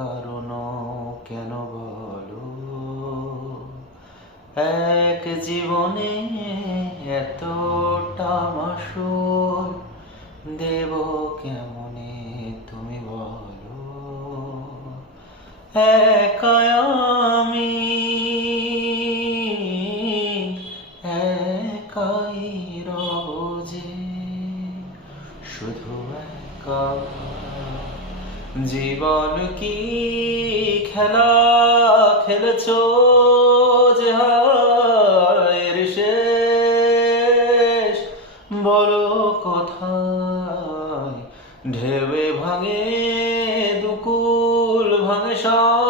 কারণ কেন বলো? এক জীবনে এতটা মাসুল দেব কেমনে তুমি বলো? একা আমি একাই রব যে, শুধু একা। জীবন কি খেলা খেলেছো যে হায়ের শেষ? বলো কোথায়? ঢেউয়ে ভাঙে দুকুল ভাঙে সব